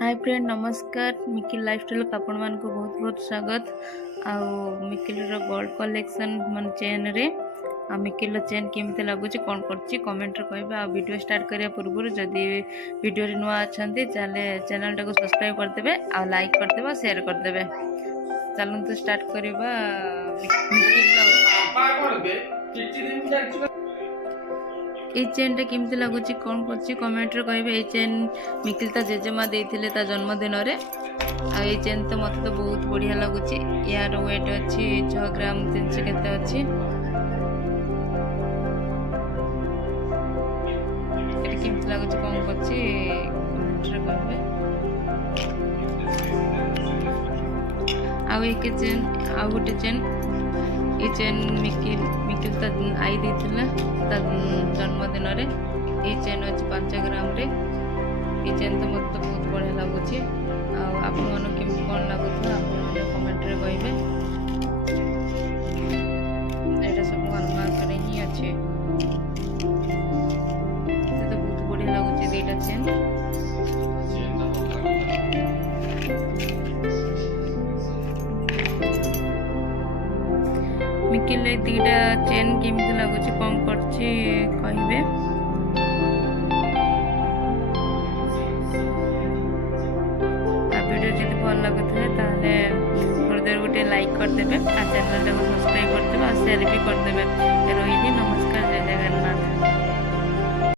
Hi friend नमस्कार मिकिल lifestyle को आपण मान को बहुत बहुत स्वागत। आउ मिकिल रो गोल्ड कलेक्शन मन चेन रे आ मिकिल चेन केमते लागुची कोन करची कमेंट रे कहबे। आ वीडियो स्टार्ट करिया पूर्व जदि वीडियो रे नुआ अछंती चले चैनल टाको सब्सक्राइब कर देबे आ लाइक कर देबे शेयर कर देबे। चलंतु स्टार्ट करबा मिकिल ये चेन टा केमती लगुच कौन कर कमेंट रे कहे। ये चेन मिकिल ता जेजेमा देथिले ता जन्मदिन रे। आ ये चेन तो मत तो बहुत बढ़िया लगुच। यार वेट अच्छी 6 ग्राम 300 केते अच्छी। ये केमती लगुच कौन करछि कमेंट रे कहबे। आ एक चेन आ गोटे चेन ये चेन मिकिल ता आई देथिले ता जन्मदिन रे। ये चेन अच्छी 5 ग्राम रे। ये चेन तो मत बहुत बढ़िया लगुच। आपण मन केमती कौन लगुथ आप कमेंट रे कहबे। एटा सब हॉलमार्क रे ही अच्छे। तो बहुत बढ़िया लगुच दीटा चेन। मिकिल दीटा चेन केमती लगुच कौन करछि कहबे। वीडियो जब भल लगुए ताले हृदय गोटे लाइक कर देबे आ चैनल टाको सब्सक्राइब कर देबे आ शेयर भी कर देबे। रही नमस्कार जय जगन्नाथ।